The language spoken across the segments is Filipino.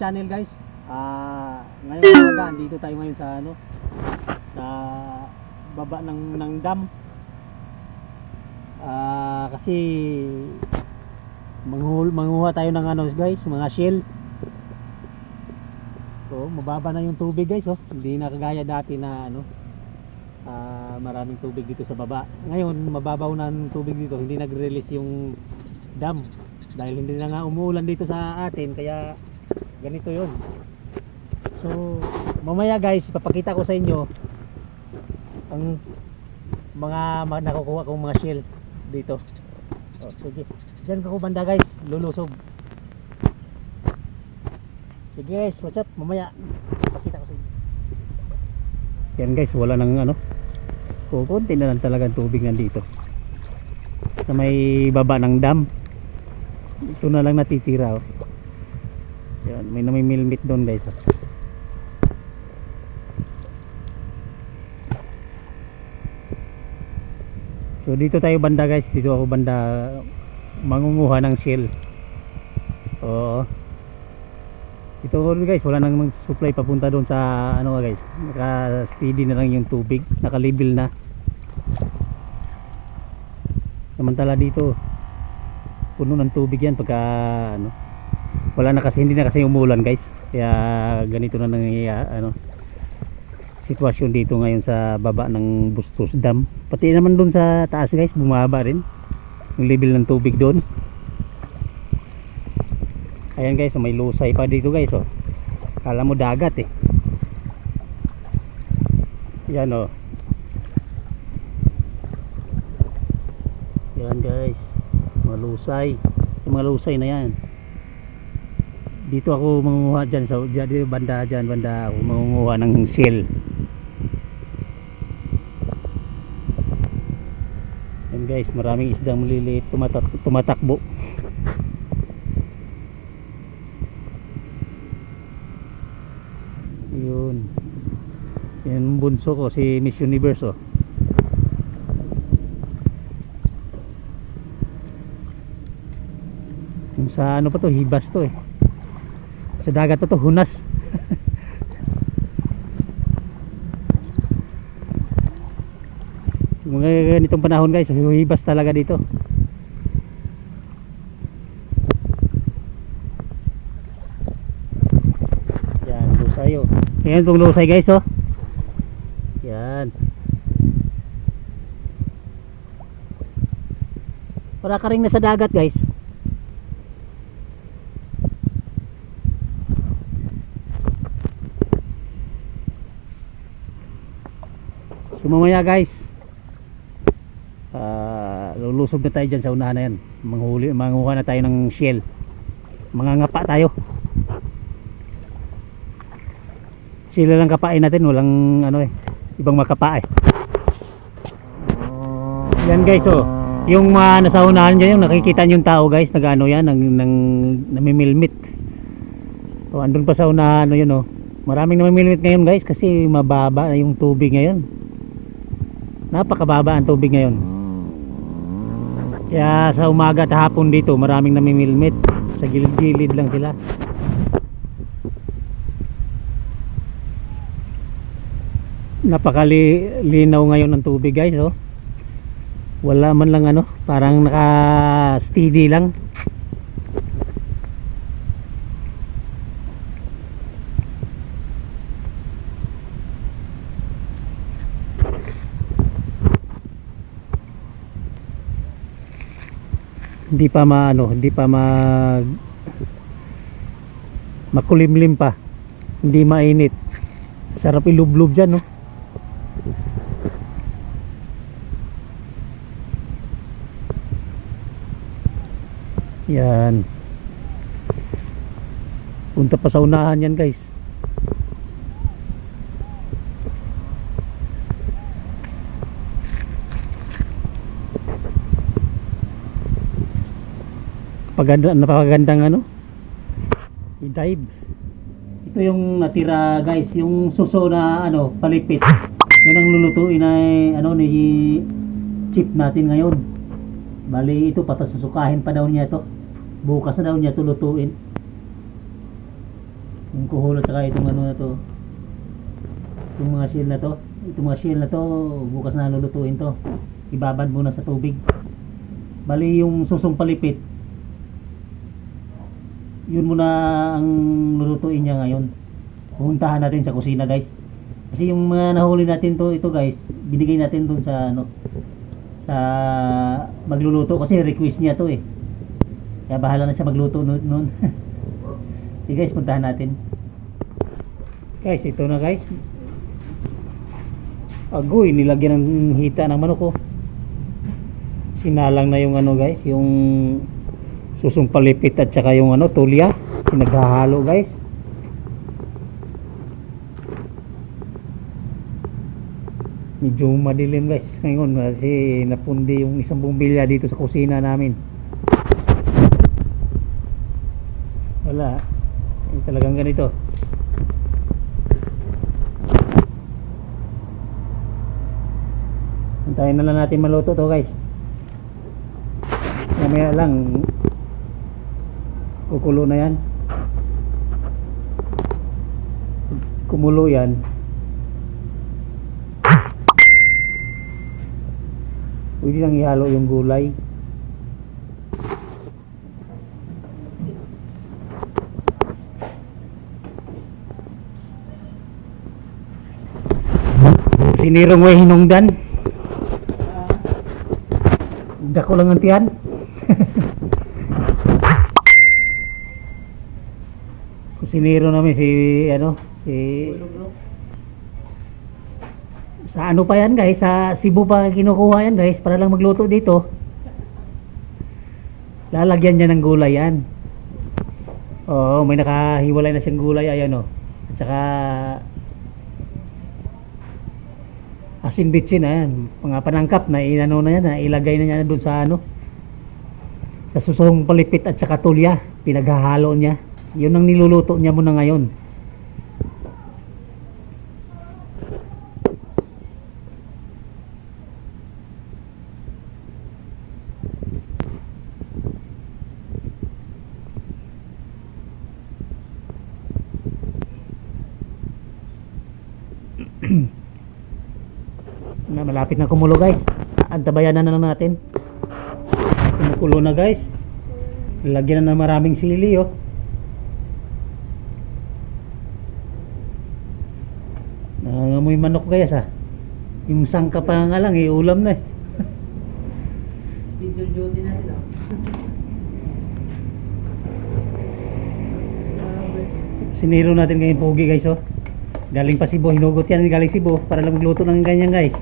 channel guys. Ngayon talaga andito tayo ngayon sa sa baba ng dam. Kasi manguha tayo ng guys, mga shell. So mababa na yung tubig guys, hindi na kagaya dati na maraming tubig dito sa baba. Ngayon mababaw na ang tubig dito, hindi nagre-release yung dam dahil hindi na nga umuulan dito sa atin, kaya ganito yon. So mamaya guys, ipapakita ko sa inyo ang mga nakukuha kong mga shell dito. Sige, dyan ako banda guys, lulusob. Sige guys, watch out, mamaya ipapakita ko sa inyo. Yan guys, wala nang kukunti na lang talaga tubig nandito sa may baba ng dam. Ito na lang natitira. Yan, may namimilmit doon guys. So dito tayo banda guys, dito ako banda mangunguha ng shell. Oo. Ito guys, wala nang supply papunta doon sa guys. Naka steady na lang yung tubig, naka level na. Samantala dito puno ng tubig yan pagka wala na kasi, hindi na kasi umulan guys, kaya ganito na nangyayari sitwasyon dito ngayon sa baba ng Bustos Dam. Pati naman doon sa taas guys, bumaba rin yung level ng tubig doon. Ayan guys, may lusay pa dito guys. Kala mo dagat yan yan guys, malusay, yung mga lusay na yan. Dito ako mangunguha dyan sa banda ako mangunguha ng shell. Yan guys, maraming isdang maliliit tumatakbo. Yun, yan bunso ko, si Miss Universe. Sa pa to, hibas to sa dagat pa to, hunas. Mga ganitong panahon guys, hibas talaga dito. Yan, lusay yan itong lusay guys. Yan, para ka rin nasa dagat guys. So mamaya guys, lulusob na tayo dyan sa unahan na yan. Manguha na tayo ng shell. Mangangapa tayo. Sila lang kapain natin, walang ibang makapa Yan guys, yung nasa unahan dyan, yung nakikita nyo yung tao guys, yan, namimilmit. So andun pa sa unahan yun maraming namimilmit ngayon guys, kasi mababa na yung tubig ngayon. Napakababa ang tubig ngayon. Kaya sa umaga at hapon dito maraming namimilmit. Sa gilid-gilid lang sila. Napakalinaw ngayon ang tubig guys. Wala man lang parang naka steady lang. Hindi pa makulimlim pa, hindi mainit. Sarap ilublob dyan yan, punta pa sa unahan yan guys. Napakagandang i-dive. Ito yung natira guys, yung suso na palipit. Yun ang lulutuin ni chip natin ngayon. Bali ito patasusukahin pa daw niya ito. Bukas na daw niya ito lutuin. Yung kuhol at saka itong ano na to. Itong mga shell na to. Itong mga shell na to, bukas na lulutuin to. Ibabad muna sa tubig. Bali yung susong palipit, yun muna ang lulutuin niya ngayon. Pupuntahan natin sa kusina guys. Kasi yung mga nahuli natin to, ito guys, binigay natin dun sa ano, sa magluluto kasi request niya to eh. Kaya bahala na siya magluto noon. Sige guys, puntahan natin. Guys, ito na guys. Agoy, nilagyan ng hita ng manok ko. Sinalang na yung ano guys, yung susong palipit at saka yung ano, tulya. Pinaghahalo guys. Medyo madilim guys ngayon kasi napundi yung isang bumbilya dito sa kusina namin. Wala, talagang ganito. Antayin na lang natin maluto to guys. Mamaya lang kukulo na yan. Kumulo yan, pwede lang ihalo yung gulay. Sinirong way hinungdan. Dako lang ang tiyan. Kusinero namin si ano, si sa ano pa yan guys, sa Cebu pa kinukuha yan guys para lang magluto dito. Lalagyan niya ng gulay yan. Oo, may nakahiwalay na siyang gulay, ayan o. At saka asin bitsin, ayan, mga panangkap na inano na yan, na ilagay na niya doon sa ano, sa susong palipit at saka tulya. Pinaghahalo niya. Yun ang niluluto niya muna ngayon. Na malapit na kumulo guys. Antabayan na lang natin. Kumukulo na guys. Lagyan na ng maraming sili oh. Nangangamoy manok guys ah. Yung sangka pa nga lang ulam na eh. Video duty na sila. Siniro natin ngayong pogi guys oh. Galing pa Cebu, hinugot yan galing Cebu para lang magluto ng ganyan guys.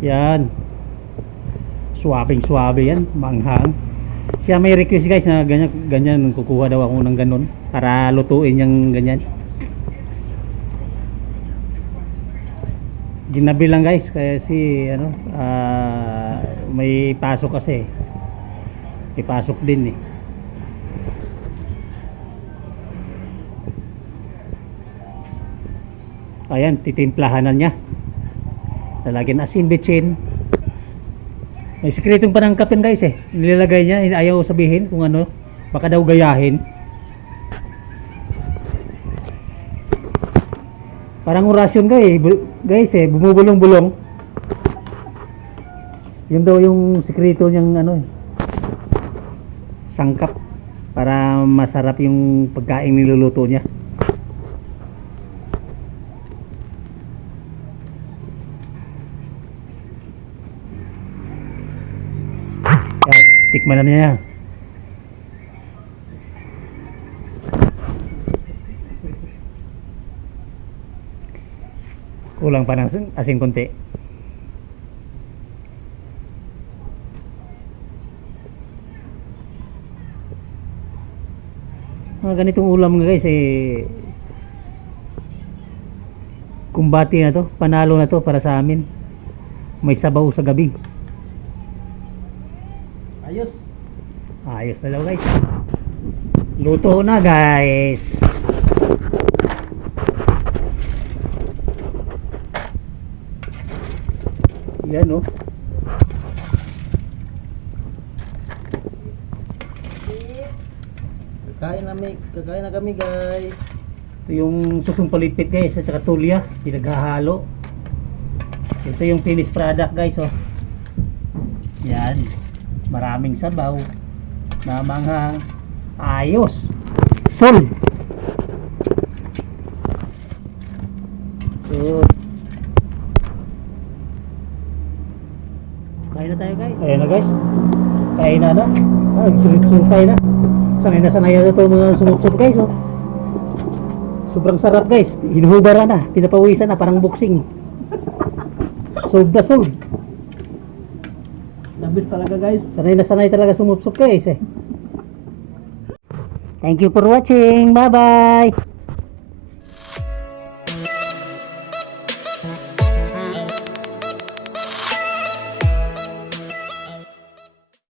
Yan. Suwabing suwabe yan, manghang. Siya may request guys na ganyan kukuha daw ako ng ganun para lutuin yung ganyan. Ginabi lang guys kasi ano, may pasok kasi. May pasok din eh. Ayan, titimplahan na niya. Lalagyan asin, bitsin. May sikretong panangkapin guys eh. Nilalagay niya, ayaw sabihin kung ano, baka daw gayahin. Parang orasyon guys eh, bumubulong-bulong. Yun daw yung sikreto niyang ano eh, sangkap para masarap yung pagkain niluluto niya. Tikman na niya. Kulang pa ng asin konti. Mga ganitong ulam guys eh, kumbati na to, panalo na to para sa amin. May sabaw sa gabi. Ayos. Ayos na daw guys. Luto na guys. Yan oh. Kakain na kami guys. Ito yung susong palipit guys at saka tulya, pinaghahalo. Ito yung finished product guys oh. Yan. Maraming sabaw. Mamanghang. Ayos. Sol. So, kain na tayo guys. Ayan na guys. Kain na. Sulit-sulpay na. Sanay na ito mga sumuksop guys oh. Sobrang sarap guys. Hinuhubara na. Pinapawisan na parang boxing. Sold na sold. Labis talaga guys. Sanay talaga sumupsop guys eh. Thank you for watching. Bye bye.